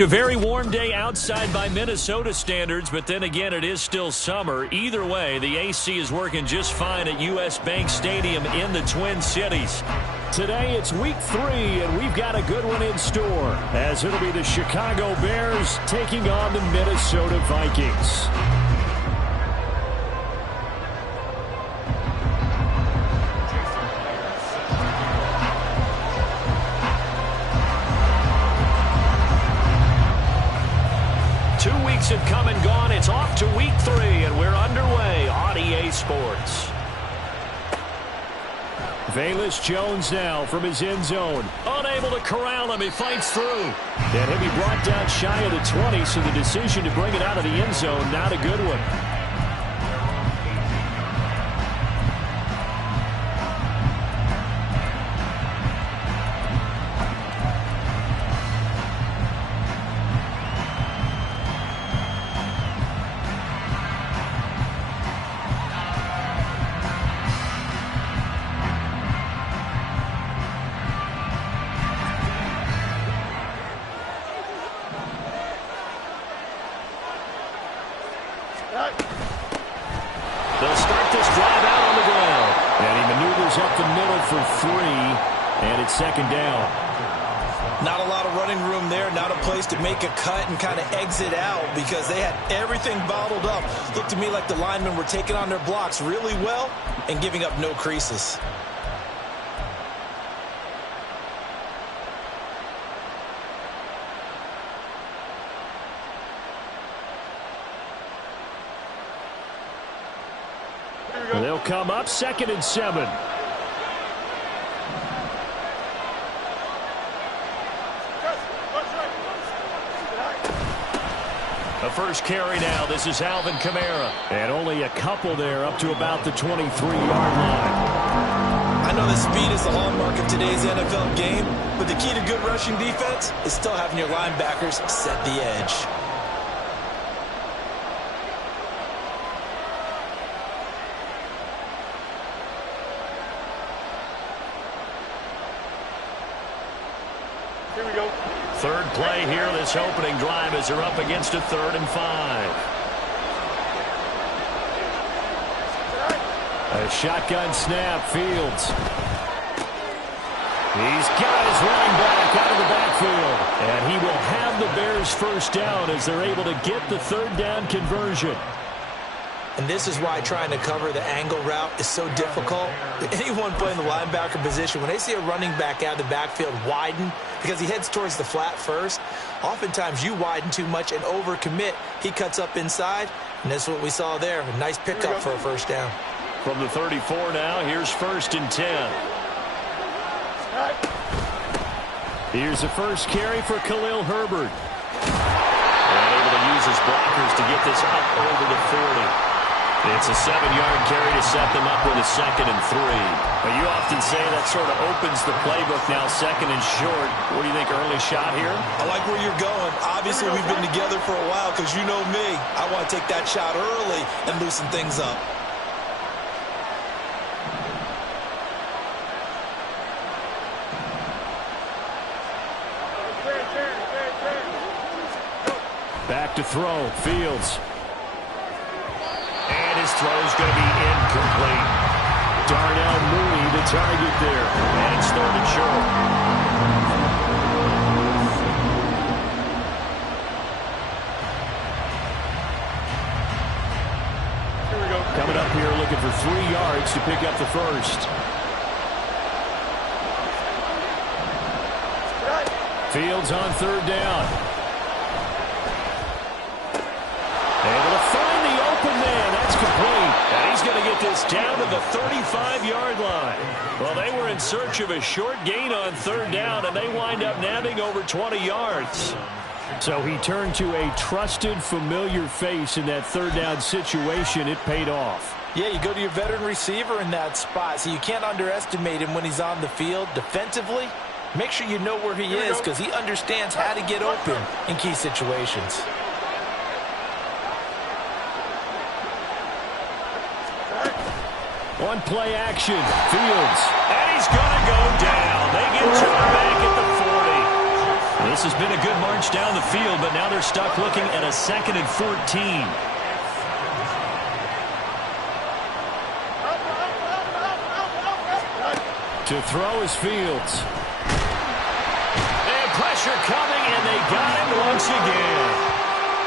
A very warm day outside by Minnesota standards, but then again, it is still summer. Either way, the AC is working just fine at U.S. Bank Stadium in the Twin Cities. Today, it's week 3, and we've got a good one in store, as it'll be the Chicago Bears taking on the Minnesota Vikings. Have come and gone. It's off to week 3, and we're underway on EA Sports. Velus Jones now from his end zone. Unable to corral him. He fights through. And he'll be brought down shy of the 20, so the decision to bring it out of the end zone, not a good one. They'll start this drive out on the ground. And he maneuvers up the middle for 3, and it's second down. Not a lot of running room there, not a place to make a cut and kind of exit out because they had everything bottled up. Looked to me like the linemen were taking on their blocks really well and giving up no creases. They'll come up 2nd and 7. The first carry now. This is Alvin Kamara. And only a couple there up to about the 23-yard line. I know that speed is the hallmark of today's NFL game, but the key to good rushing defense is still having your linebackers set the edge. Third play here, this opening drive as they're up against a 3rd and 5. A shotgun snap, Fields. He's got his running back out of the backfield. And he will have the Bears first down as they're able to get the 3rd down conversion. And this is why trying to cover the angle route is so difficult. Anyone playing the linebacker position, when they see a running back out of the backfield widen, because he heads towards the flat first, oftentimes you widen too much and overcommit. He cuts up inside, and that's what we saw there. A nice pickup for a first down. From the 34 now, here's 1st and 10. Here's the first carry for Khalil Herbert. And able to use his blockers to get this up over the 40. It's a 7-yard carry to set them up with a 2nd and 3. But you often say that sort of opens the playbook now, 2nd and short. What do you think, early shot here? I like where you're going. Obviously, we've been together for a while because you know me. I want to take that shot early and loosen things up. Back to throw, Fields. And his throw's going to be incomplete. Darnell Mooney, the target there. And it's 3rd and short. Here we go. Coming up here looking for 3 yards to pick up the first. Fields on 3rd down. Able to find the open man. That's complete. And he's going to get this down to the 35-yard line. Well, they were in search of a short gain on 3rd down, and they wind up nabbing over 20 yards. So he turned to a trusted, familiar face in that 3rd down situation. It paid off. Yeah, you go to your veteran receiver in that spot, so you can't underestimate him when he's on the field defensively. Make sure you know where he is because he understands how to get open in key situations. One play action. Fields. And he's going to go down. They get to him back at the 40. This has been a good march down the field, but now they're stuck looking at a 2nd and 14. To throw is Fields. And pressure coming, and they got him once again.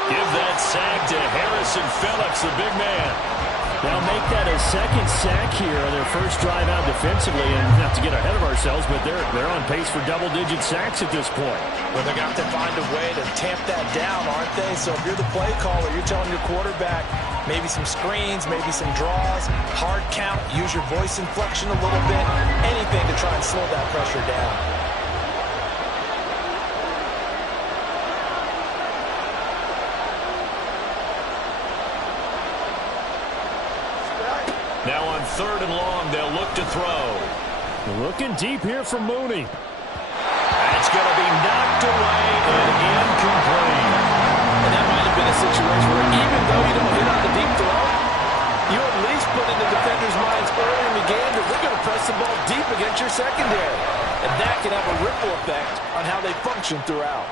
Give that sack to Harrison Phillips, the big man. They'll make that a 2nd sack here on their first drive out defensively, and not to get ahead of ourselves, but they're on pace for double-digit sacks at this point. Well, they're going to have to find a way to tamp that down, aren't they? So if you're the play caller, you're telling your quarterback maybe some screens, maybe some draws, hard count, use your voice inflection a little bit, anything to try and slow that pressure down. Now on 3rd and long, they'll look to throw. Looking deep here for Mooney. That's going to be knocked away and incomplete. And that might have been a situation where even though you don't hit on the deep throw, you at least put in the defender's minds early in the game that we're going to press the ball deep against your secondary. And that can have a ripple effect on how they function throughout.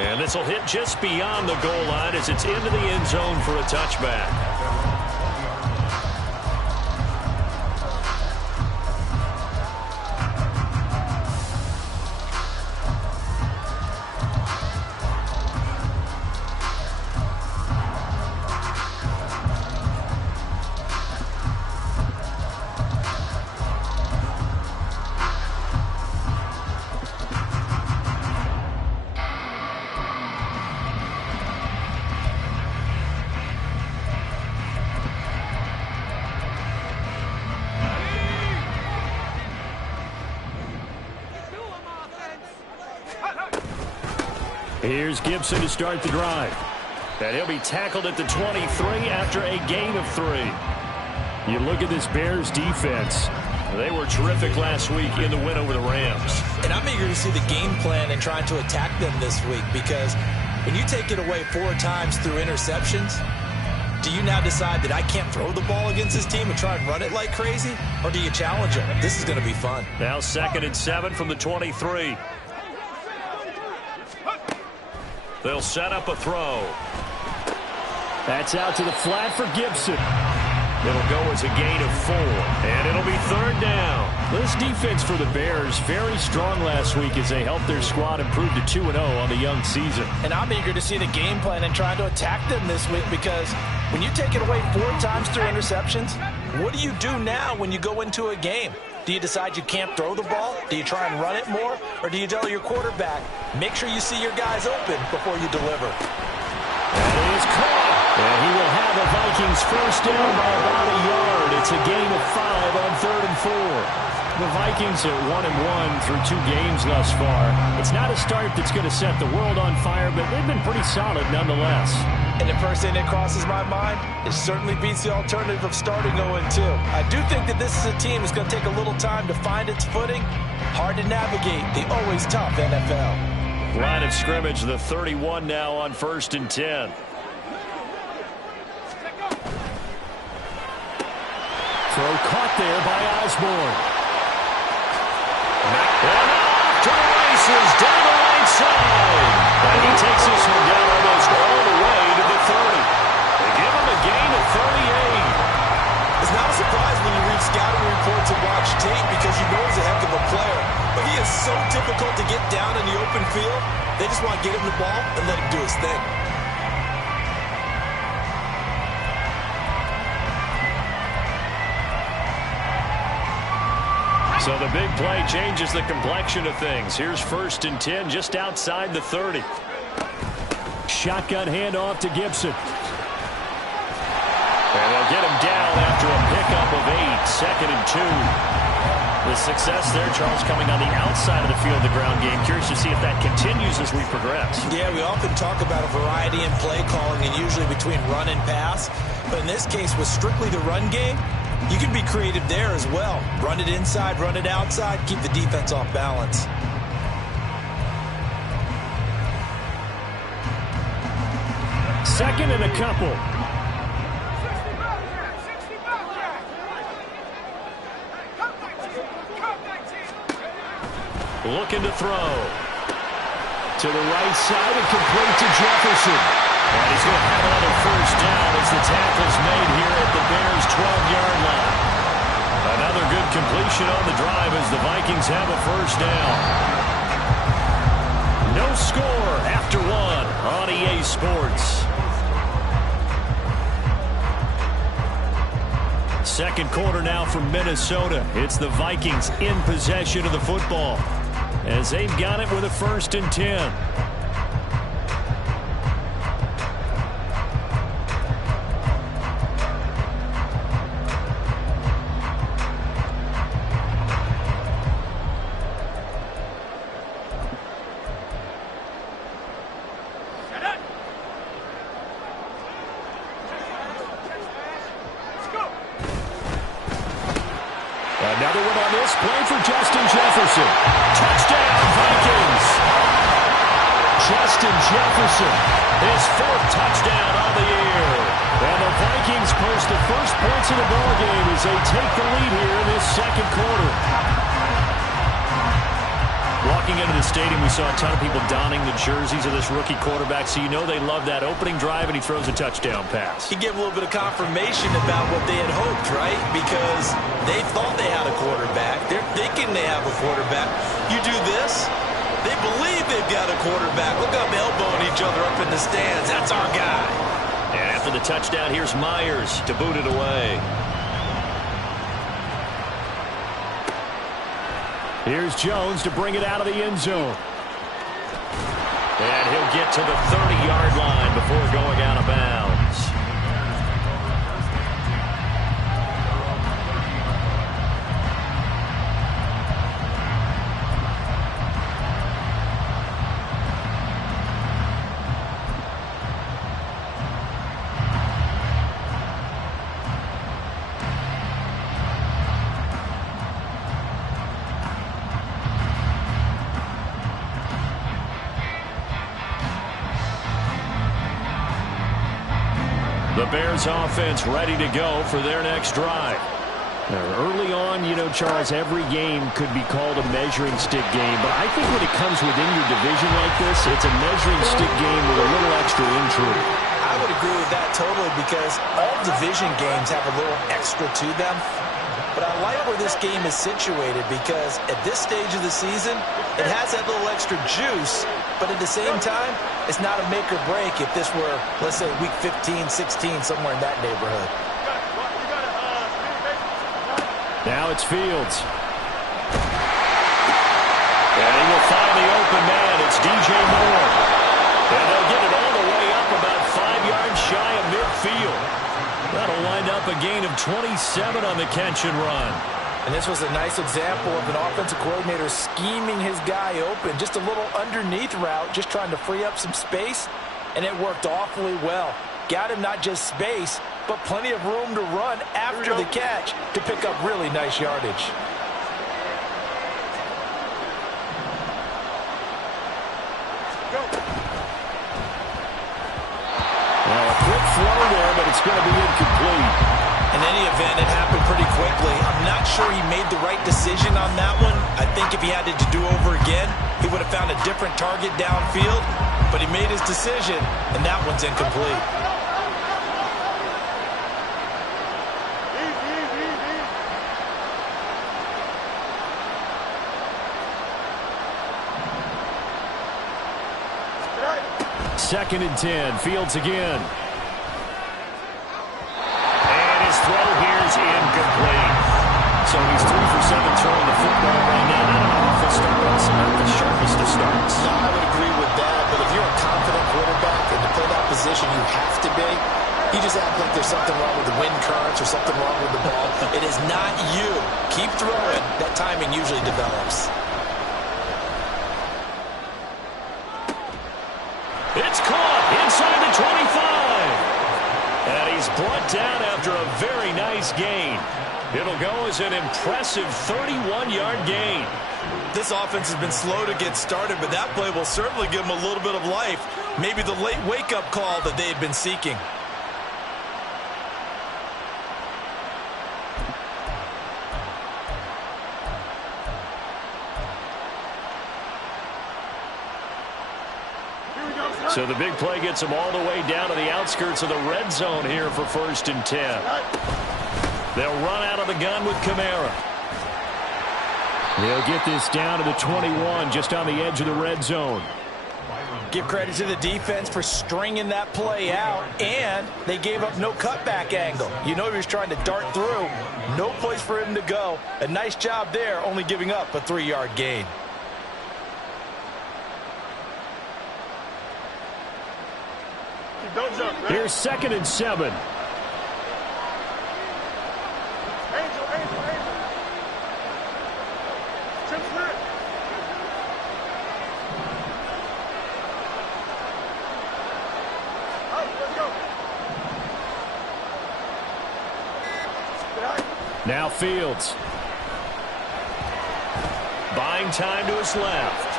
And this will hit just beyond the goal line as it's into the end zone for a touchback. Here's Gibson to start the drive. And he'll be tackled at the 23 after a gain of 3. You look at this Bears defense. They were terrific last week in the win over the Rams. And I'm eager to see the game plan and trying to attack them this week, because when you take it away 4 times through interceptions, do you now decide that I can't throw the ball against this team and try and run it like crazy? Or do you challenge them? This is going to be fun. Now 2nd and 7 from the 23. They'll set up a throw. That's out to the flat for Gibson. It'll go as a gain of 4, and it'll be 3rd down. This defense for the Bears, very strong last week as they helped their squad improve to 2-0 on the young season. And I'm eager to see the game plan and trying to attack them this week, because when you take it away 4 times through interceptions, what do you do now when you go into a game? Do you decide you can't throw the ball? Do you try and run it more? Or do you tell your quarterback, make sure you see your guys open before you deliver? That is caught. And he will have the Vikings first down by about a yard. It's a gain of 5 on 3rd and 4. The Vikings are 1-1 through 2 games thus far. It's not a start that's going to set the world on fire, but they've been pretty solid nonetheless. And the first thing that crosses my mind, it certainly beats the alternative of starting 0-2. I do think that this is a team that's going to take a little time to find its footing. Hard to navigate the always tough NFL. Line of scrimmage, the 31 now on 1st and 10. Throw caught there by Osborne. And off to the races down the right side. And he takes this one down almost all the way to the 30. They give him a gain of 38. It's not a surprise when you read scouting reports and watch tape, because you know he's a heck of a player. But he is so difficult to get down in the open field. They just want to get him the ball and let him do his thing. So the big play changes the complexion of things. Here's 1st and 10 just outside the 30. Shotgun handoff to Gibson. And they'll get him down after a pickup of 8. 2nd and 2. The success there, Charles, coming on the outside of the field, the ground game. Curious to see if that continues as we progress. Yeah, we often talk about a variety in play calling, and usually between run and pass. But in this case, with strictly the run game, you can be creative there as well. Run it inside, run it outside, keep the defense off balance. Second and a couple. looking to throw. To the right side and complete to Jefferson. And he's going to have another first down as the tackle's made here at the Bears' 12-yard line. Another good completion on the drive as the Vikings have a first down. No score after one on EA Sports. Second quarter now from Minnesota. It's the Vikings in possession of the football as they've got it with a 1st and 10. Another one on this play for Justin Jefferson. Touchdown, Vikings. Justin Jefferson, his 4th touchdown on the year. And the Vikings post the first points of the ballgame as they take the lead here in this second quarter. Walking into the stadium, we saw a ton of people donning the jerseys of this rookie quarterback, so you know they love that opening drive, and he throws a touchdown pass. He gave a little bit of confirmation about what they had hoped, right? Because they thought they had a quarterback. They're thinking they have a quarterback. You do this, they believe they've got a quarterback. Look up, elbowing each other up in the stands. That's our guy. And after the touchdown, here's Myers to boot it away. Here's Jones to bring it out of the end zone. And he'll get to the 30-yard line before going out of bounds. The Bears offense ready to go for their next drive. Now, early on, you know, Charles, every game could be called a measuring stick game, but I think when it comes within your division like this, it's a measuring stick game with a little extra intrigue. I would agree with that totally because all division games have a little extra to them. But I like where this game is situated because at this stage of the season, it has that little extra juice, but at the same time, it's not a make or break if this were, let's say, week 15, 16, somewhere in that neighborhood. Now it's Fields. And he will find the open man. It's DJ Moore. And they'll get it all the way up about 5 yards shy of midfield. That'll wind up a gain of 27 on the catch and run. And this was a nice example of an offensive coordinator scheming his guy open. Just a little underneath route, just trying to free up some space, and it worked awfully well. Got him not just space, but plenty of room to run after the catch to pick up really nice yardage. Well, a quick throw there, but it's going to be incomplete. In any event, it happened pretty quickly. I'm not sure he made the right decision on that one. I think if he had it to do over again, he would have found a different target downfield. But he made his decision, and that one's incomplete. Second and 10. Fields again. And his throw here is incomplete. So he's 3 for 7 throwing the football right now. Not an awful start, but also not the sharpest of starts. No, I would agree with that. But if you're a confident quarterback and to play that position, you have to be. You just act like there's something wrong with the wind currents or something wrong with the ball. It is not you. Keep throwing. That timing usually develops. It's caught inside the 25. And he's brought down after a very nice gain. It'll go as an impressive 31-yard gain. This offense has been slow to get started, but that play will certainly give them a little bit of life. Maybe the late wake-up call that they had been seeking. So the big play gets them all the way down to the outskirts of the red zone here for 1st and 10. They'll run out of the gun with Kamara. They'll get this down to the 21, just on the edge of the red zone. Give credit to the defense for stringing that play out, and they gave up no cutback angle. You know he was trying to dart through. No place for him to go. A nice job there, only giving up a 3-yard gain. Here's 2nd and 7. Now Fields. Buying time to his left.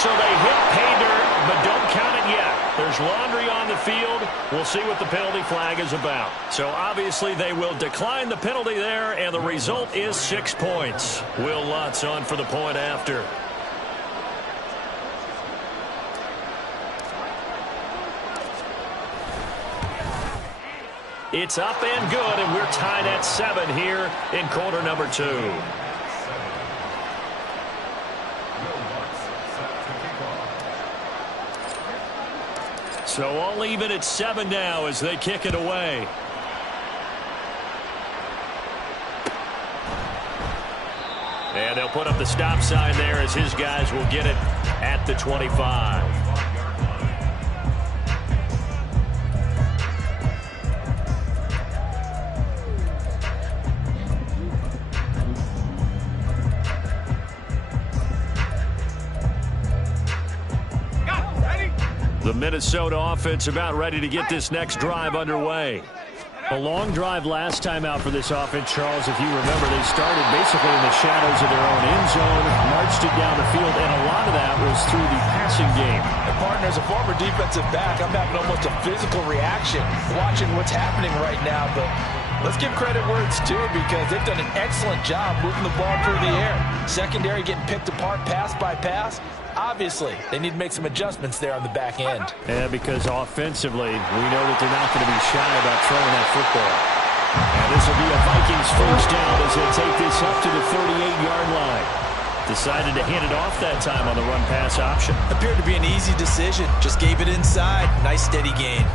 So they hit pay dirt, but don't count it yet. There's laundry on the field. We'll see what the penalty flag is about. So obviously they will decline the penalty there, and the result is 6 points. Will Lutz on for the point after. It's up and good, and we're tied at 7 here in quarter number 2. So all even at 7 now as they kick it away. And they'll put up the stop sign there as his guys will get it at the 25. The Minnesota offense about ready to get this next drive underway. A long drive last time out for this offense, Charles. If you remember, they started basically in the shadows of their own end zone, marched it down the field, and a lot of that was through the passing game. And partner, as a former defensive back, I'm having almost a physical reaction watching what's happening right now. But let's give credit where it's due, because they've done an excellent job moving the ball through the air. Secondary getting picked apart pass by pass. Obviously, they need to make some adjustments there on the back end. Yeah, because offensively, we know that they're not going to be shy about throwing that football. And this will be a Vikings first down as they take this up to the 38-yard line. Decided to hand it off that time on the run-pass option. Appeared to be an easy decision. Just gave it inside. Nice steady gain.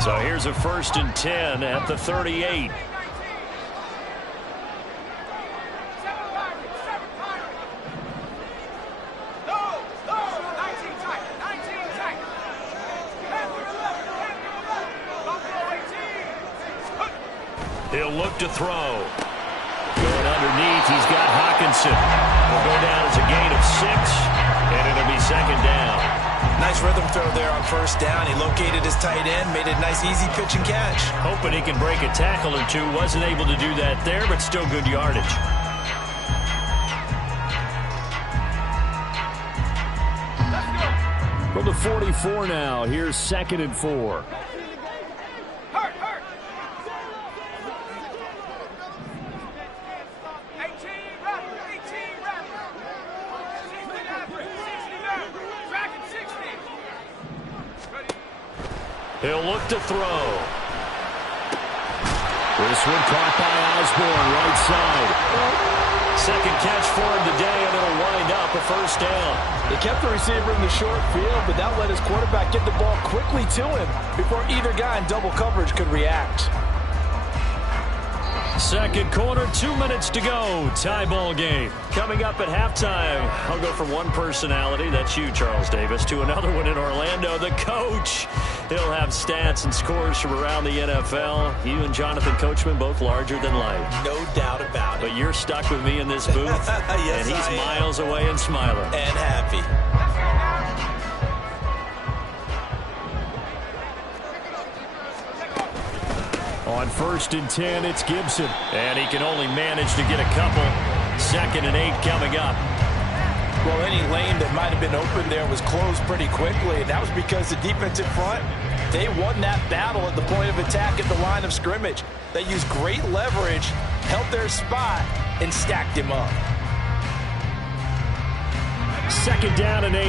So here's a 1st and 10 at the 38. He'll look to throw. Going underneath, he's got Hawkinson. Will go down as a gain of 6, and it'll be 2nd down. Nice rhythm throw there on 1st down. He located his tight end, made it a nice, easy pitch and catch. Hoping he can break a tackle or two. Wasn't able to do that there, but still good yardage. From the 44 now, here's 2nd and 4. He'll look to throw. This one caught by Osborne, right side. 2nd catch for him today, and it'll wind up a 1st down. They kept the receiver in the short field, but that let his quarterback get the ball quickly to him before either guy in double coverage could react. 2nd quarter, 2 minutes to go. Tie ball game. Coming up at halftime, I'll go from one personality, that's you, Charles Davis, to another one in Orlando, the coach. He'll have stats and scores from around the NFL. You and Jonathan Coachman, both larger than life. No doubt about it. But you're stuck with me in this booth, yes, and he's miles away and smiling. And happy. On 1st and 10, it's Gibson. And he can only manage to get a couple. 2nd and 8 coming up. Well, any lane that might have been open there was closed pretty quickly, and that was because the defensive front They won that battle at the point of attack at the line of scrimmage. They used great leverage, held their spot, and stacked him up. 2nd down and 8.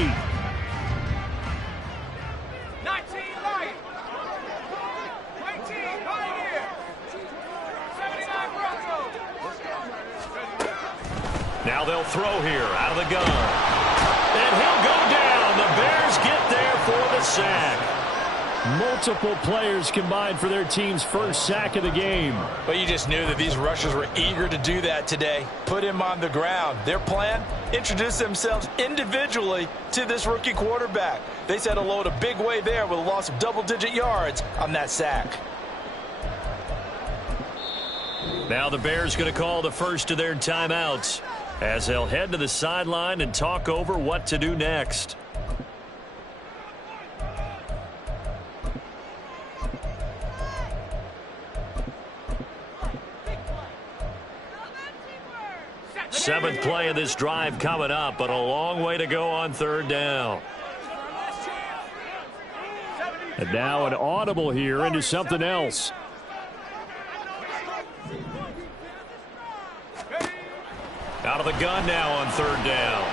Now they'll throw here out of the gun. And he'll go down. The Bears get there for the sack. Multiple players combined for their team's first sack of the game. But you just knew that these rushers were eager to do that today. Put him on the ground. Their plan, introduce themselves individually to this rookie quarterback. They said hello in a big way there with a loss of double-digit yards on that sack. Now the Bears going to call the first of their timeouts as they'll head to the sideline and talk over what to do next. Seventh play of this drive coming up, but a long way to go on 3rd down. And now an audible here into something else. Out of the gun now on 3rd down.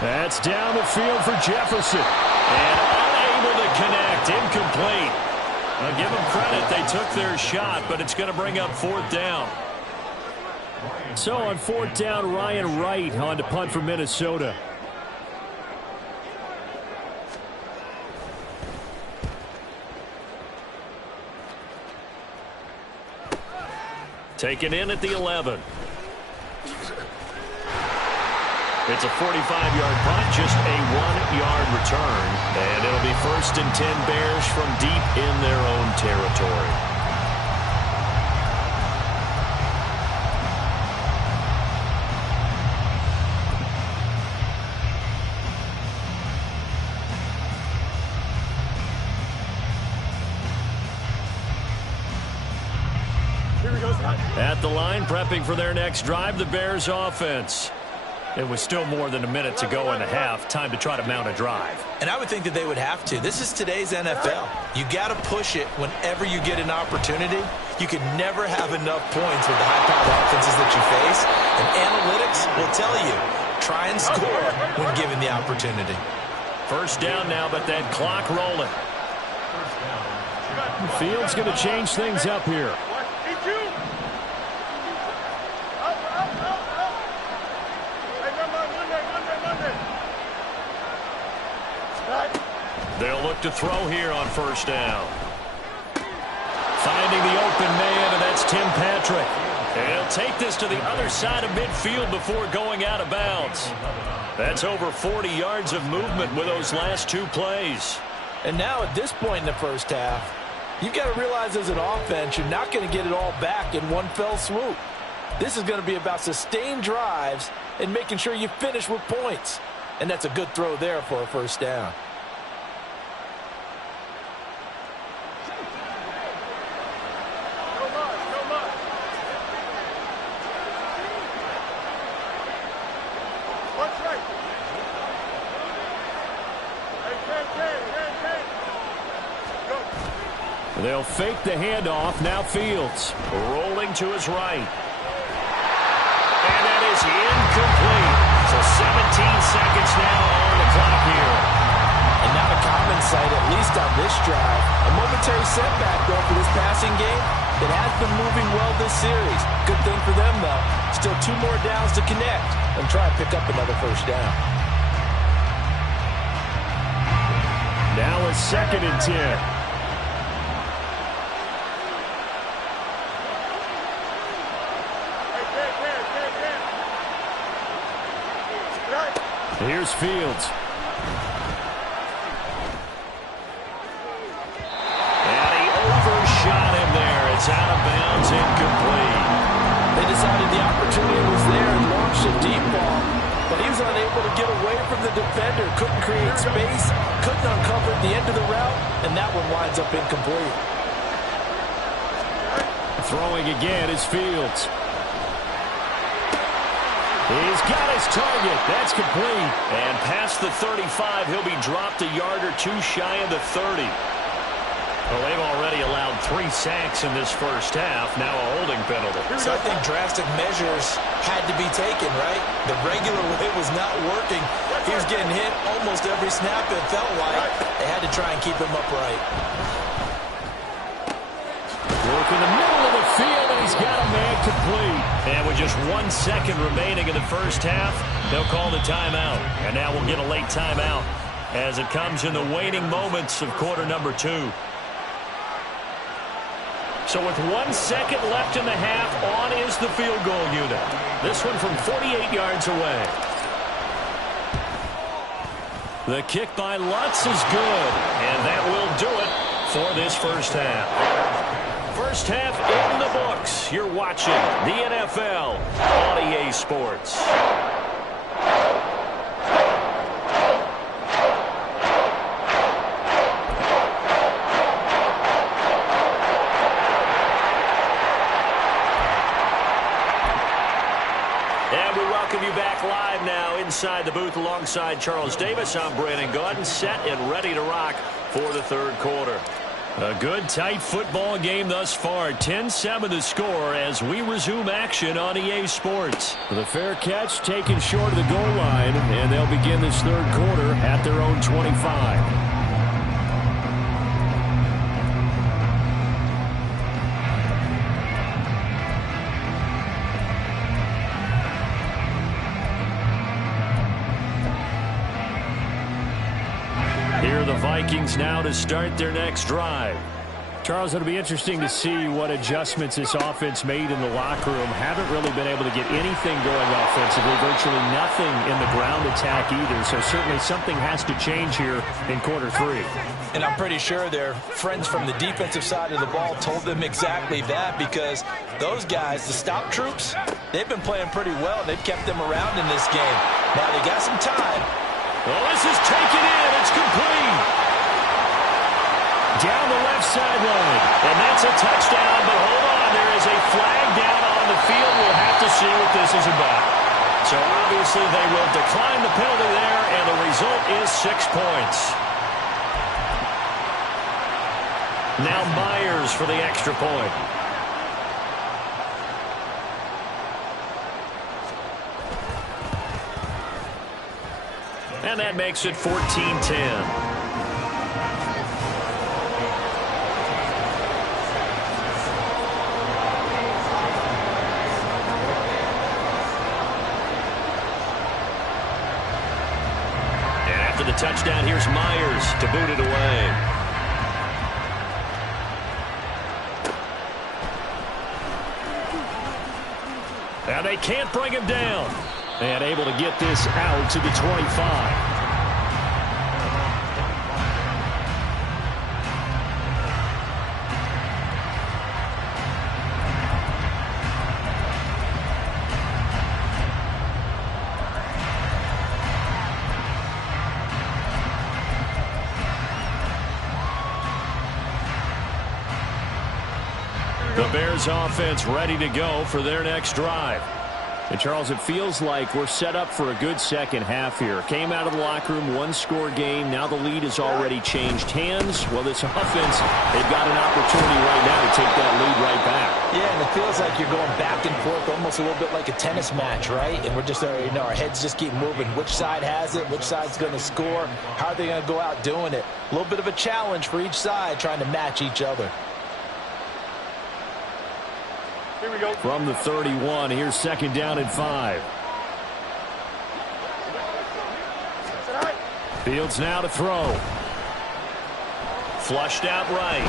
That's down the field for Jefferson. And unable to connect. Incomplete. Now give them credit. They took their shot, but it's going to bring up 4th down. So on 4th down, Ryan Wright on to punt for Minnesota. Taken in at the 11. It's a 45-yard punt, just a 1-yard return. And it'll be 1st and 10 Bears from deep in their own territory. At the line, prepping for their next drive, the Bears offense. It was still more than a minute to go in the half. Time to try to mount a drive. And I would think that they would have to. This is today's NFL. You got to push it whenever you get an opportunity. You can never have enough points with the high-powered offenses that you face. And analytics will tell you, try and score when given the opportunity. 1st down now, but that clock rolling. The field's going to change things up here. They'll look to throw here on 1st down. Finding the open man, and that's Tim Patrick. And he'll take this to the other side of midfield before going out of bounds. That's over 40 yards of movement with those last 2 plays. And now at this point in the first half, you've got to realize as an offense, you're not going to get it all back in one fell swoop. This is going to be about sustained drives and making sure you finish with points. And that's a good throw there for a 1st down. They'll fake the handoff. Now Fields. Rolling to his right. And that is incomplete. So 17 seconds now on the clock here. And not a common sight, at least on this drive. A momentary setback, though, for this passing game. It has been moving well this series. Good thing for them, though. Still 2 more downs to connect and try to pick up another 1st down. Now a 2nd and 10. Here's Fields. And he overshot him there. It's out of bounds, incomplete. They decided the opportunity was there and launched a deep ball, but he was unable to get away from the defender. Couldn't create space, couldn't uncover the end of the route, and that one winds up incomplete. Throwing again is Fields. He's got his target. That's complete. And past the 35, he'll be dropped a yard or 2 shy of the 30. Well, they've already allowed 3 sacks in this first half. Now a holding penalty. So I think drastic measures had to be taken, right? The regular way was not working. He was getting hit almost every snap, it felt like. They had to try and keep him upright. Work in the middle of the field, and he's got a man complete. And with just 1 second remaining in the first half, they'll call the timeout. And now we'll get a late timeout as it comes in the waning moments of quarter number 2. So with 1 second left in the half, on is the field goal unit. This one from 48 yards away. The kick by Lutz is good, and that will do it for this first half. First half in the books. You're watching the NFL on EA Sports. Live now inside the booth alongside Charles Davis. I'm Brandon Gaudin, set and ready to rock for the third quarter. A good, tight football game thus far. 10-7 the score as we resume action on EA Sports. The fair catch taken short of the goal line, and they'll begin this third quarter at their own 25. Vikings now to start their next drive. Charles, it'll be interesting to see what adjustments this offense made in the locker room. Haven't really been able to get anything going offensively, virtually nothing in the ground attack either. So certainly something has to change here in quarter 3. And I'm pretty sure their friends from the defensive side of the ball told them exactly that, because those guys, the stop troops, they've been playing pretty well. They've kept them around in this game. Now they got some time. Well, this is taken in. It's complete. Down the left sideline. And that's a touchdown, but hold on. There is a flag down on the field. We'll have to see what this is about. So obviously they will decline the penalty there, and the result is 6 points. Now Myers for the extra point. And that makes it 14-10. The touchdown, here's Myers to boot it away. And they can't bring him down. And able to get this out to the 25. The Bears offense ready to go for their next drive. And Charles, it feels like we're set up for a good second half here. Came out of the locker room, 1-score game. Now the lead has already changed hands. Well, this offense, they've got an opportunity right now to take that lead right back. Yeah, and it feels like you're going back and forth, almost a little bit like a tennis match, right? And we're just, our heads just keep moving. Which side has it? Which side's going to score? How are they going to go out doing it? A little bit of a challenge for each side, trying to match each other. Here we go. From the 31, here's second down and 5. Fields now to throw. Flushed out right.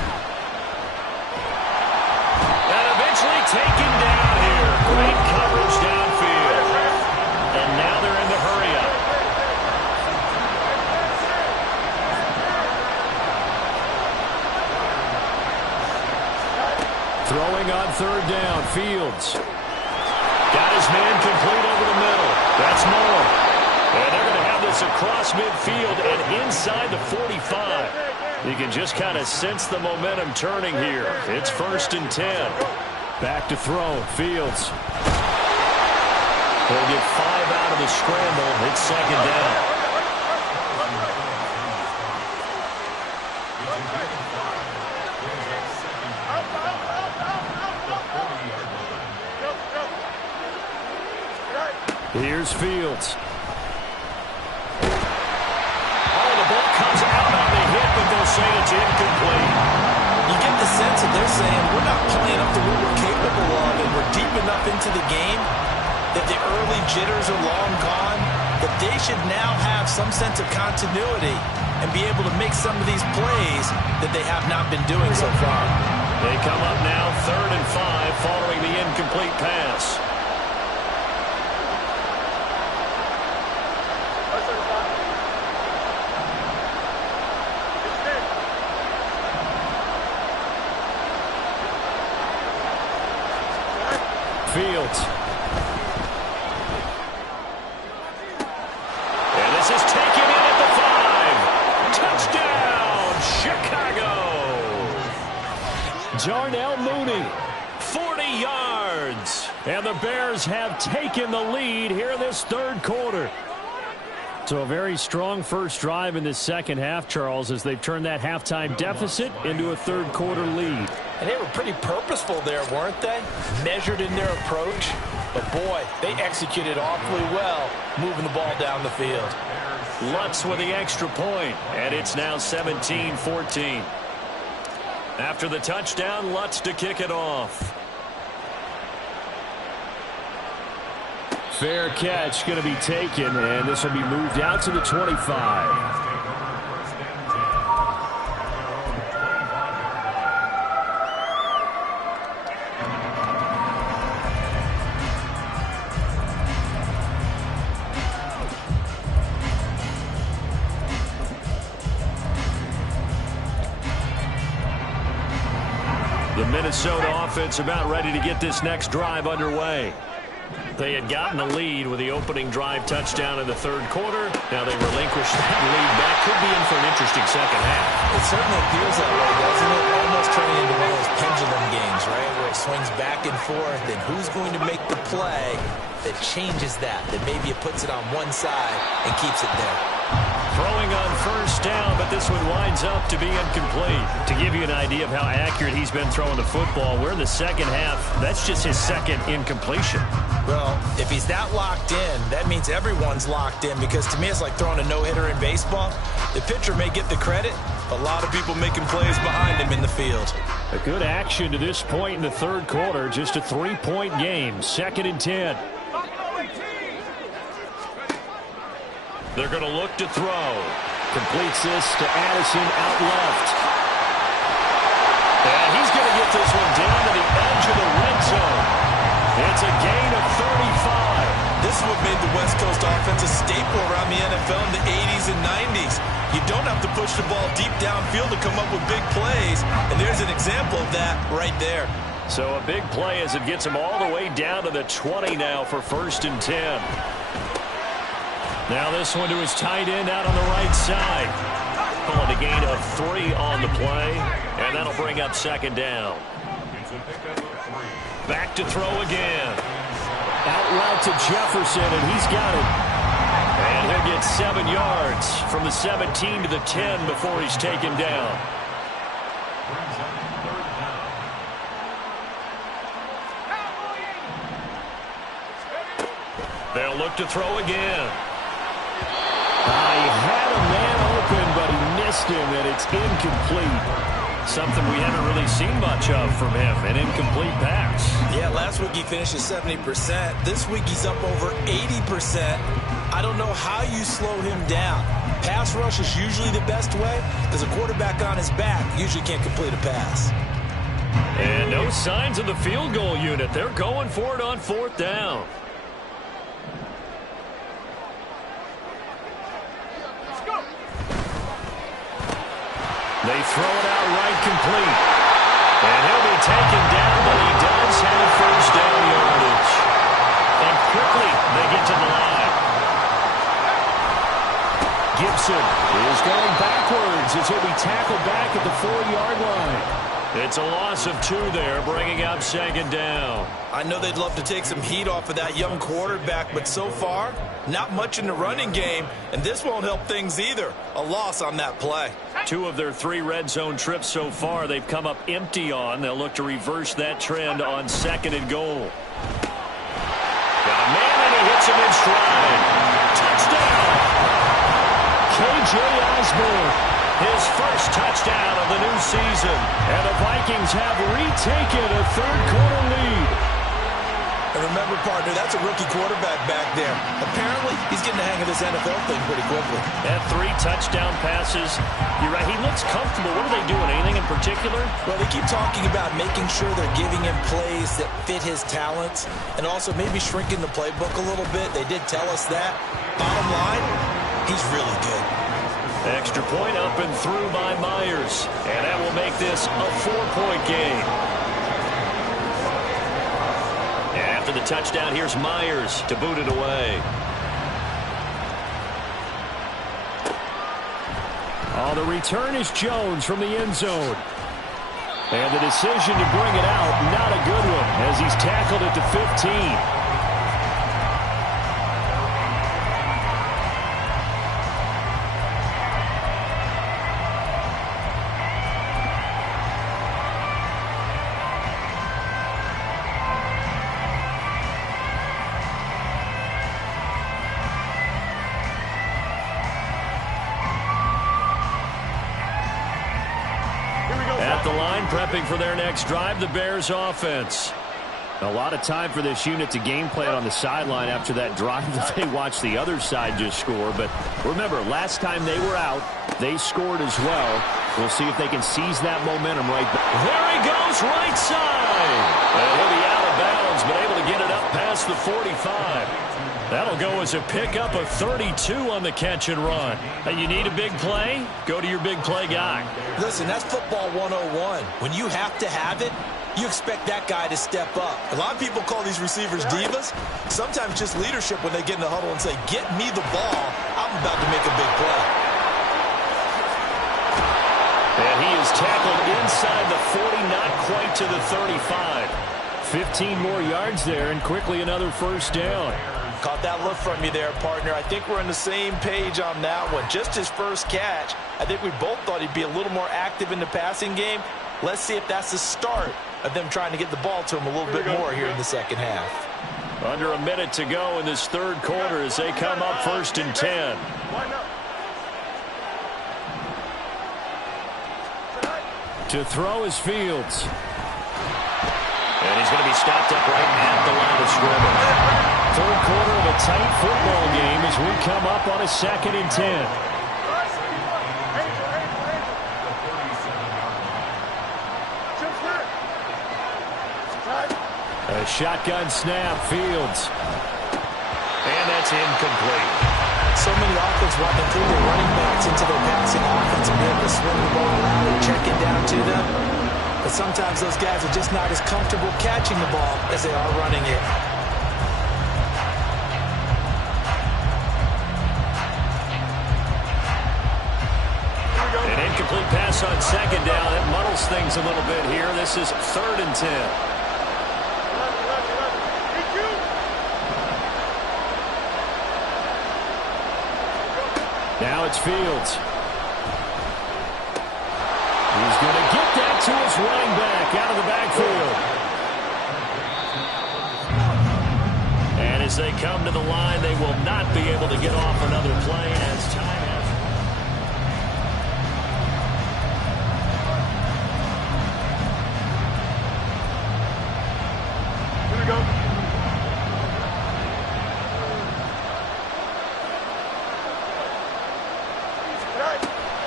And eventually taken down here. Great coverage downfield. And now they're in the hurry-up. Throwing on third down, Fields. Got his man complete over the middle. That's more. And they're going to have this across midfield and inside the 45. You can just kind of sense the momentum turning here. It's 1st and 10. Back to throw, Fields. They'll get 5 out of the scramble. It's second down. Here's Fields. Oh, the ball comes out on the hit, but they'll say it's incomplete. You get the sense that they're saying we're not playing up to what we're capable of, and we're deep enough into the game that the early jitters are long gone, that they should now have some sense of continuity and be able to make some of these plays that they have not been doing so far. They come up now 3rd and 5 following the incomplete pass. Fields. And this is taken in at the 5. Touchdown, Chicago! Darnell Mooney. 40 yards. And the Bears have taken the lead here in this third quarter. So a very strong first drive in this second half, Charles, as they've turned that halftime deficit into a third quarter lead. And they were pretty purposeful there, weren't they? Measured in their approach. But, boy, they executed awfully well moving the ball down the field. Lutz with the extra point, and it's now 17-14. After the touchdown, Lutz to kick it off. Fair catch going to be taken, and this will be moved out to the 25. The Minnesota offense about ready to get this next drive underway. They had gotten the lead with the opening drive touchdown in the third quarter. Now they relinquish that lead. That could be in for an interesting second half. It certainly appears that way, doesn't it? Almost turning into one of those pendulum games, right, where it swings back and forth, and who's going to make the play that changes that maybe it puts it on one side and keeps it there. Throwing on first down, but this one winds up to be incomplete. To give you an idea of how accurate he's been throwing the football, we're in the second half. That's just his second incompletion. Well, if he's that locked in, that means everyone's locked in, because to me it's like throwing a no-hitter in baseball. The pitcher may get the credit, a lot of people making plays behind him in the field. A good action to this point in the third quarter. Just a 3-point game. 2nd and 10. They're going to look to throw. Completes this to Addison out left. And he's going to get this one down to the edge of the red zone. It's a gain of 35. This is what made the West Coast offense a staple around the NFL in the 80s and 90s. You don't have to push the ball deep downfield to come up with big plays, and there's an example of that right there. So a big play as it gets him all the way down to the 20 now for 1st and 10. Now this one to his tight end out on the right side. Pulling a gain of 3 on the play, and that'll bring up 2nd down. Back to throw again. Out route to Jefferson, and he's got it. And he'll get 7 yards from the 17 to the 10 before he's taken down. They'll look to throw again. He had a man open, but he missed him, and it's incomplete. Something we haven't really seen much of from him, an incomplete pass. Yeah, last week he finished at 70%. This week he's up over 80%. I don't know how you slow him down. Pass rush is usually the best way, because a quarterback on his back usually can't complete a pass. And no signs of the field goal unit. They're going for it on 4th down. They throw it out right complete. And he'll be taken down, but he does have 1st down yardage. And quickly they get to the line. Gibson is going backwards as he'll be tackled back at the 4-yard line. It's a loss of 2 there, bringing up second down. I know they'd love to take some heat off of that young quarterback, but so far, not much in the running game, and this won't help things either. A loss on that play. 2 of their 3 red zone trips so far they've come up empty on. They'll look to reverse that trend on 2nd and goal. Got a man, and he hits him in stride. Touchdown! K.J. Osborne. His first touchdown of the new season. And the Vikings have retaken a third-quarter lead. And remember, partner, that's a rookie quarterback back there. Apparently, he's getting the hang of this NFL thing pretty quickly. And 3 touchdown passes. You're right, he looks comfortable. What are they doing? Anything in particular? Well, they keep talking about making sure they're giving him plays that fit his talents and also maybe shrinking the playbook a little bit. They did tell us that. Bottom line, he's really good. Extra point up and through by Myers. And that will make this a 4-point game. And after the touchdown, here's Myers to boot it away. Oh, the return is Jones from the end zone. And the decision to bring it out, not a good one, as he's tackled at the 15. At the line, prepping for their next drive, the Bears offense. A lot of time for this unit to game plan on the sideline after that drive that they watched the other side just score. But remember, last time they were out, they scored as well. We'll see if they can seize that momentum right back. There he goes, right side. And he'll be out of bounds, but able to get it up past the 45. That'll go as a pickup of 32 on the catch and run. And you need a big play? Go to your big play guy. Listen, that's football 101. When you have to have it, you expect that guy to step up. A lot of people call these receivers divas. Sometimes just leadership when they get in the huddle and say, get me the ball. I'm about to make a big play. And he is tackled inside the 40, not quite to the 35. 15 more yards there, and quickly another first down. Caught that look from you there, partner. I think we're on the same page on that one. Just his first catch. I think we both thought he'd be a little more active in the passing game. Let's see if that's the start of them trying to get the ball to him a little bit more here in the second half. Under a minute to go in this third quarter as they come up 1st and 10. To throw is Fields. And he's going to be stopped up right at the line of scrimmage. Third quarter of a tight football game as we come up on a 2nd and 10. A shotgun snap, Fields. And that's incomplete. So many offenses want to throw their running backs into their passing offense and be able to swing the ball around and check it down to them. But sometimes those guys are just not as comfortable catching the ball as they are running it. An incomplete pass on 2nd down. It muddles things a little bit here. This is 3rd and 10. Now it's Fields. He's going to get that to his running back out of the backfield. And as they come to the line, they will not be able to get off another play as time has. Here we go.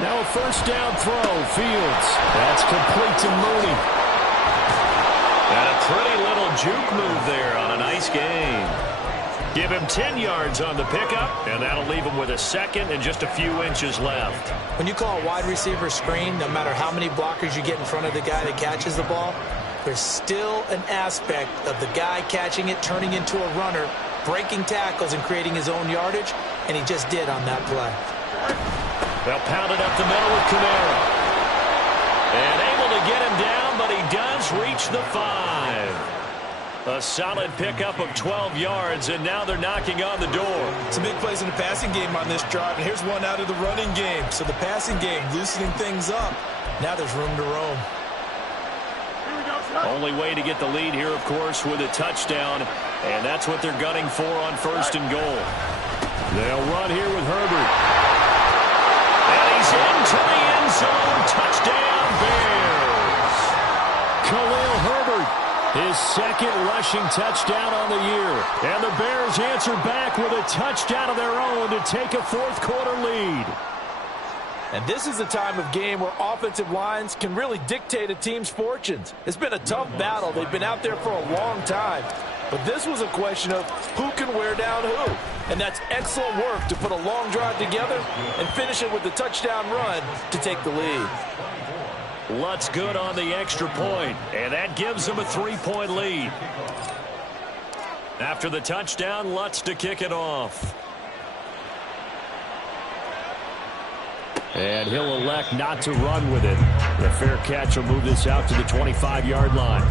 Now a first down throw, Fields. That's complete to Mooney. And a pretty little juke move there on a nice game. Give him 10 yards on the pickup, and that'll leave him with a 2nd and just a few inches left. When you call a wide receiver screen, no matter how many blockers you get in front of the guy that catches the ball, there's still an aspect of the guy catching it, turning into a runner, breaking tackles and creating his own yardage, and he just did on that play. They'll pound it up the middle with Kamara. And able to get him down, reached the 5. A solid pickup of 12 yards, and now they're knocking on the door. Some big plays in the passing game on this drive, and here's one out of the running game. So the passing game loosening things up. Now there's room to roam. Only way to get the lead here, of course, with a touchdown, and that's what they're gunning for on 1st and goal. They'll run here with Herbert. And he's into the end zone. Touchdown, Bears. Khalil Herbert, his 2nd rushing touchdown on the year. And the Bears answer back with a touchdown of their own to take a 4th quarter lead. And this is the time of game where offensive lines can really dictate a team's fortunes. It's been a tough battle. They've been out there for a long time. But this was a question of who can wear down who. And that's excellent work to put a long drive together and finish it with a touchdown run to take the lead. Lutz good on the extra point, and that gives them a 3-point lead. After the touchdown, Lutz to kick it off. And he'll elect not to run with it. The fair catch will move this out to the 25-yard line.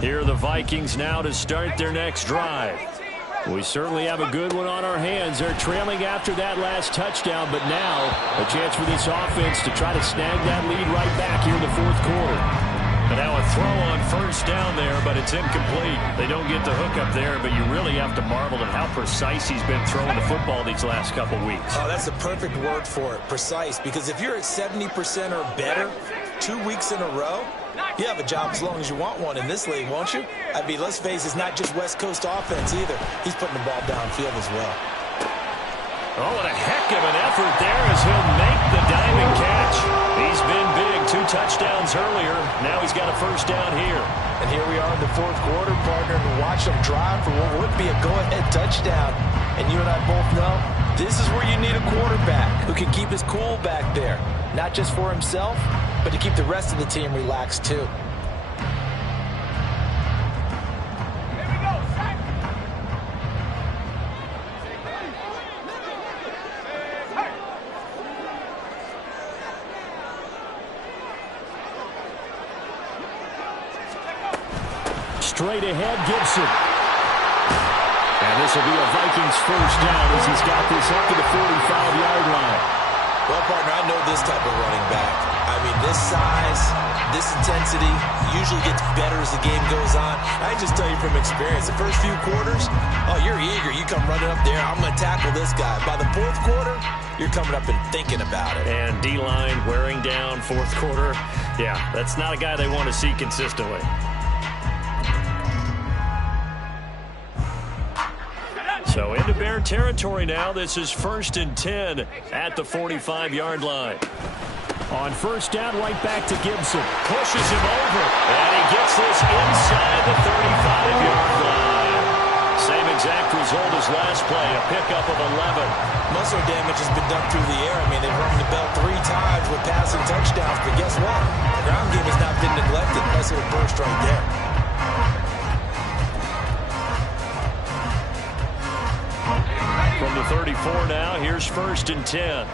Here are the Vikings now to start their next drive. We certainly have a good one on our hands. They're trailing after that last touchdown, but now a chance for this offense to try to snag that lead right back here in the 4th quarter. And now a throw on 1st down there, but it's incomplete. They don't get the hook up there, but you really have to marvel at how precise he's been throwing the football these last couple weeks. Oh, that's the perfect word for it, precise, because if you're at 70% or better 2 weeks in a row, you have a job as long as you want one in this league, won't you? I mean, let's face it, it's not just West Coast offense either. He's putting the ball downfield as well. Oh, what a heck of an effort there as he'll make the diving catch. He's been big, 2 touchdowns earlier. Now he's got a 1st down here. And here we are in the 4th quarter, partner, and watch them drive for what would be a go-ahead touchdown. And you and I both know this is where you need a quarterback who can keep his cool back there. Not just for himself, but to keep the rest of the team relaxed too. Straight ahead, Gibson. And this will be a Vikings 1st down as he's got this up to the 45-yard line. Well, partner, I know this type of running back. I mean, this size, this intensity usually gets better as the game goes on. I just tell you from experience, the first few quarters, oh, you're eager. You come running up there, I'm going to tackle this guy. By the 4th quarter, you're coming up and thinking about it. And D-line wearing down 4th quarter. Yeah, that's not a guy they want to see consistently. So into Bear territory now. This is 1st and 10 at the 45-yard line. On 1st down, right back to Gibson. Pushes him over, and he gets this inside the 35-yard line. Same exact result as last play, a pickup of 11. Muscle damage has been done through the air. I mean, they've rung the bell 3 times with passing touchdowns, but guess what? The ground game has not been neglected. Nice little burst right there. From the 34 now, here's 1st and 10.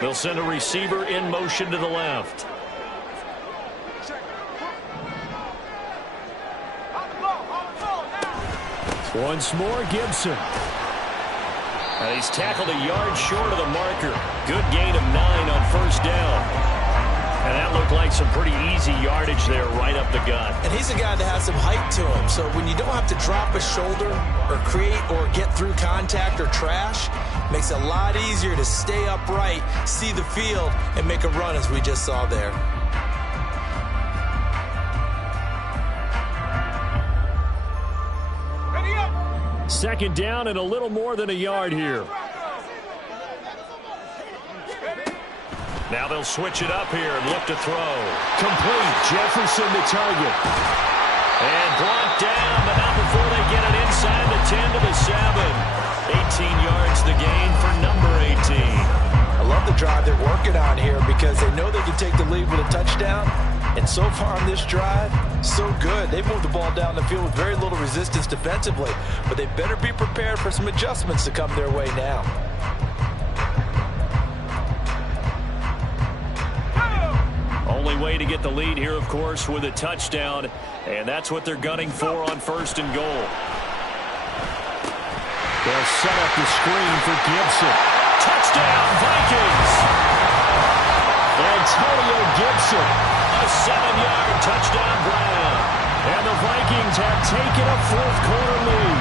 They'll send a receiver in motion to the left. Once more, Gibson. And he's tackled a yard short of the marker. Good gain of 9 on 1st down. And that looked like some pretty easy yardage there right up the gut. And he's a guy that has some height to him. So when you don't have to drop a shoulder or create or get through contact or trash, makes it a lot easier to stay upright, see the field, and make a run as we just saw there. Second down and a little more than a yard here. Now they'll switch it up here and look to throw. Complete. Jefferson the target. And brought down, but not before they get it inside the 10 to the 7. drive they're working on here because they know they can take the lead with a touchdown. And so far on this drive, so good. They've moved the ball down the field with very little resistance defensively, but they better be prepared for some adjustments to come their way now. Only way to get the lead here, of course, with a touchdown, and that's what they're gunning for on 1st and goal. They'll set up the screen for Gibson. Touchdown, Vikings! Antonio Gibson, a 7-yard touchdown grab. And the Vikings have taken a 4th quarter lead.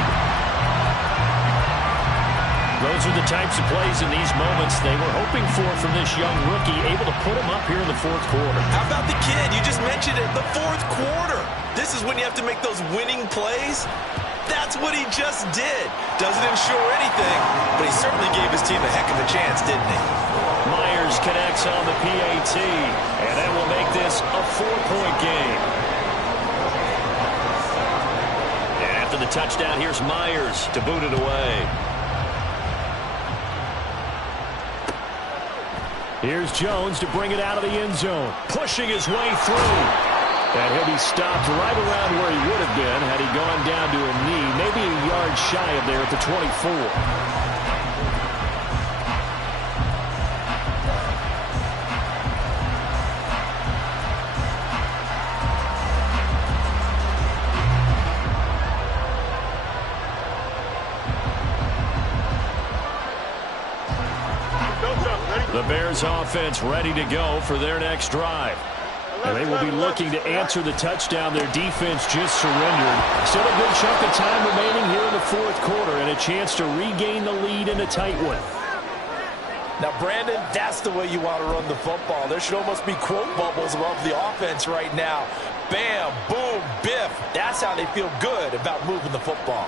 Those are the types of plays in these moments they were hoping for from this young rookie, able to put him up here in the 4th quarter. How about the kid? You just mentioned it, the 4th quarter. This is when you have to make those winning plays. That's what he just did. Doesn't ensure anything, but he certainly gave his team a heck of a chance, didn't he? Myers connects on the PAT, and that will make this a 4-point game. And after the touchdown, here's Myers to boot it away. Here's Jones to bring it out of the end zone, pushing his way through. And he'll be stopped right around where he would have been had he gone down to a knee, maybe a yard shy of there at the 24. The Bears offense ready to go for their next drive. And they will be looking to answer the touchdown their defense just surrendered. Still a good chunk of time remaining here in the 4th quarter and a chance to regain the lead in a tight one. Now, Brandon, that's the way you want to run the football. There should almost be quote bubbles above the offense right now. Bam, boom, biff. That's how they feel good about moving the football.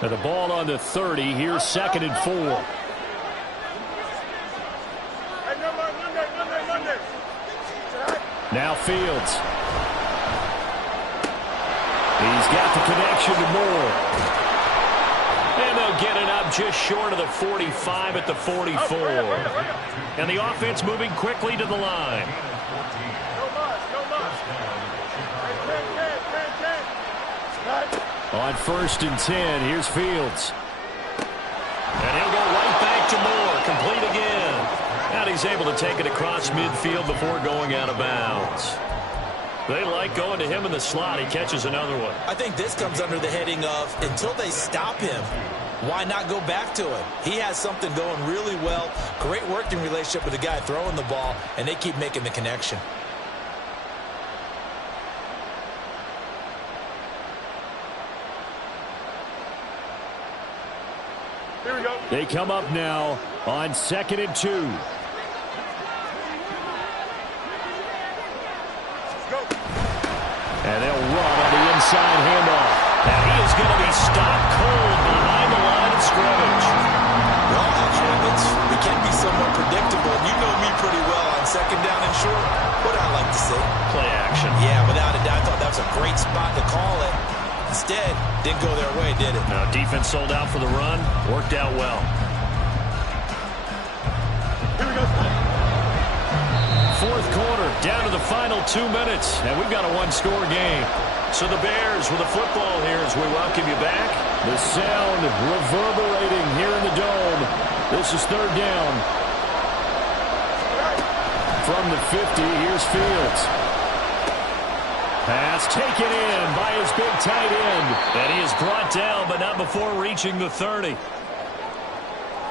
And the ball on the 30. Here's 2nd and 4. Now Fields. He's got the connection to Moore. And they'll get it up just short of the 45 at the 44. And the offense moving quickly to the line. On 1st and 10, here's Fields. And he'll go right back to Moore, complete again. And he's able to take it across midfield before going out of bounds. They like going to him in the slot. He catches another one. I think this comes under the heading of, until they stop him, why not go back to him? He has something going really well. Great working relationship with the guy throwing the ball, and they keep making the connection. They come up now on 2nd and 2. And they'll run on the inside handoff. And he is going to be stopped cold behind the line of scrimmage. Well, that's Evans. We can be somewhat predictable. You know me pretty well on 2nd down and short. What I like to see. Play action. Yeah, without a doubt. I thought that was a great spot to call it. Instead, didn't go their way, did it? No, defense sold out for the run. Worked out well. Here we go. 4th quarter, down to the final 2 minutes, and we've got a 1-score game. So the Bears with the football here as we welcome you back. The sound reverberating here in the dome. This is 3rd down. From the 50, here's Fields. Pass taken in by his big tight end. And he is brought down, but not before reaching the 30.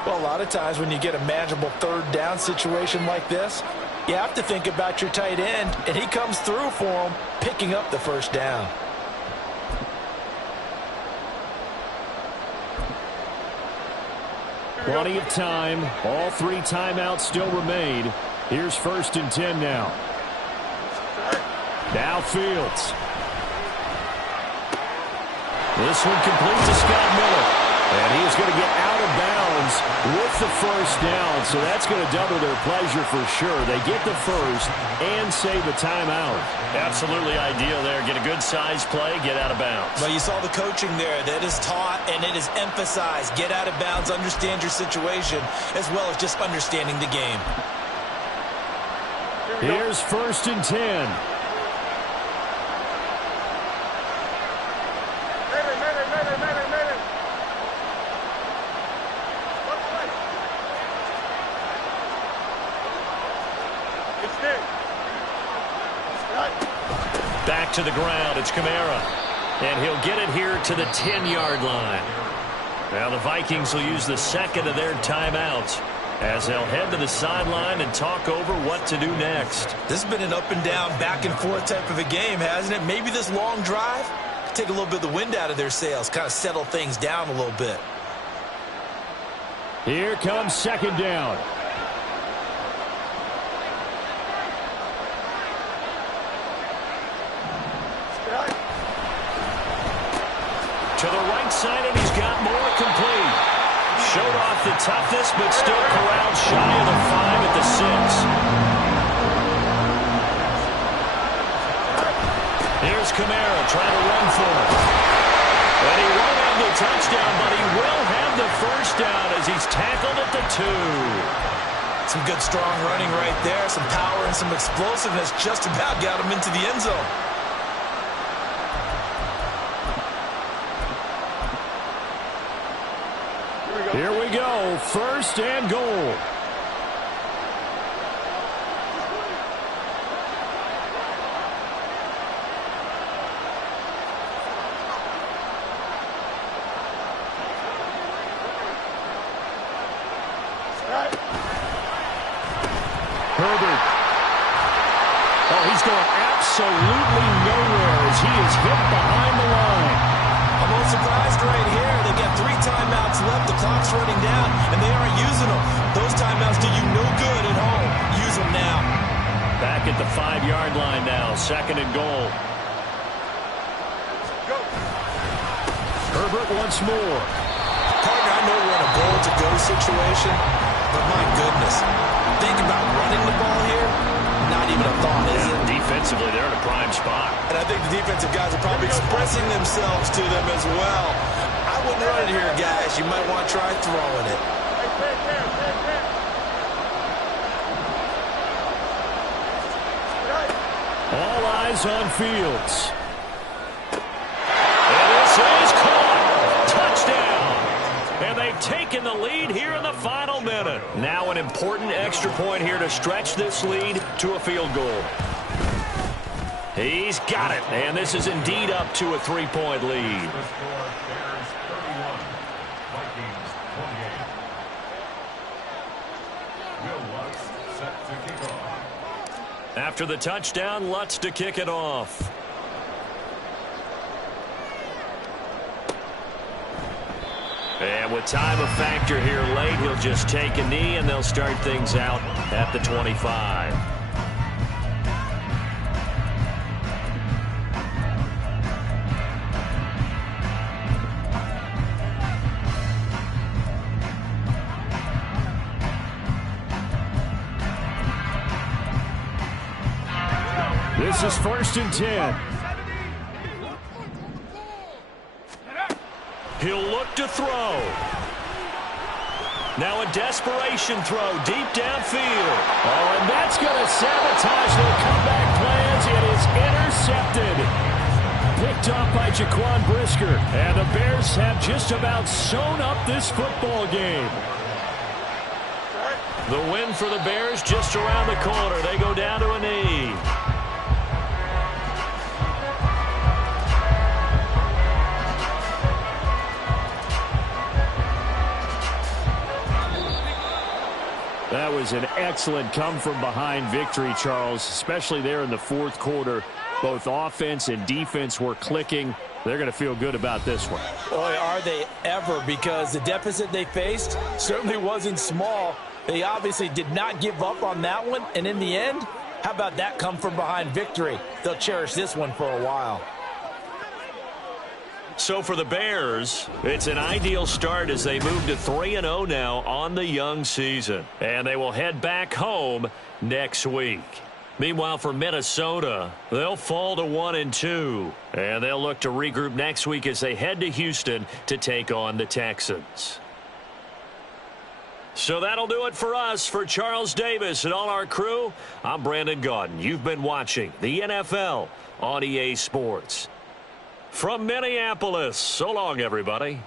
Well, a lot of times when you get a manageable 3rd down situation like this, you have to think about your tight end, and he comes through for him, picking up the 1st down. Plenty of time. All 3 timeouts still remain. Here's 1st and 10 now. Now Fields. This one complete to Scott Miller. And he is going to get out out of bounds with the first down, so that's going to double their pleasure for sure. They get the first and save a timeout. Absolutely ideal there. Get a good size play, get out of bounds. Well, you saw the coaching there. That is taught and it is emphasized. Get out of bounds, understand your situation, as well as just understanding the game. Here's 1st and 10. Back to the ground. It's Kamara. And he'll get it here to the 10-yard line. Now the Vikings will use the second of their timeouts as they'll head to the sideline and talk over what to do next. This has been an up and down, back and forth type of a game, hasn't it? Maybe this long drive could take a little bit of the wind out of their sails, kind of settle things down a little bit. Here comes 2nd down. To the right side, and he's got more complete. Showed off the toughness, but still corralled shy of the 5 at the 6. Here's Kamara trying to run for it. And he won't have the touchdown, but he will have the first down as he's tackled at the 2. Some good, strong running right there. Some power and some explosiveness just about got him into the end zone. Here we go, 1st and goal. Herbert. Oh, he's going absolutely nowhere as he is hit behind the line. I'm a little surprised right here. They've got 3 timeouts left. The clock's running down, and they aren't using them. Those timeouts do you no good at home. Use them now. Back at the 5-yard line now, 2nd and goal. Herbert once more. Partner, I know we're in a goal-to-go situation, but my goodness, think about running the ball here. Not even a thought, is it? Defensively, they're in a prime spot. And I think the defensive guys are probably expressing themselves to them as well. I wouldn't run it here, guys. You might want to try throwing it. All eyes on Fields. And this is caught. Touchdown. And they've taken the lead here in the final minute. Now an important extra point here to stretch this lead to a field goal. He's got it. And this is indeed up to a 3-point lead. After the touchdown, Lutz to kick it off. And with time a factor here late, he'll just take a knee and they'll start things out at the 25. This is 1st and 10. He'll look to throw. Now a desperation throw deep downfield. Oh, and that's going to sabotage their comeback plans. It is intercepted. Picked off by Jaquan Brisker. And the Bears have just about sewn up this football game. The win for the Bears just around the corner. They go down to a knee. That was an excellent come-from-behind victory, Charles, especially there in the 4th quarter. Both offense and defense were clicking. They're going to feel good about this one. Boy, are they ever, because the deficit they faced certainly wasn't small. They obviously did not give up on that one, and in the end, how about that come-from-behind victory? They'll cherish this one for a while. So for the Bears, it's an ideal start as they move to 3-0 now on the young season. And they will head back home next week. Meanwhile, for Minnesota, they'll fall to 1-2. And they'll look to regroup next week as they head to Houston to take on the Texans. So that'll do it for us. For Charles Davis and all our crew, I'm Brandon Gaudin. You've been watching the NFL on EA Sports. From Minneapolis, so long, everybody.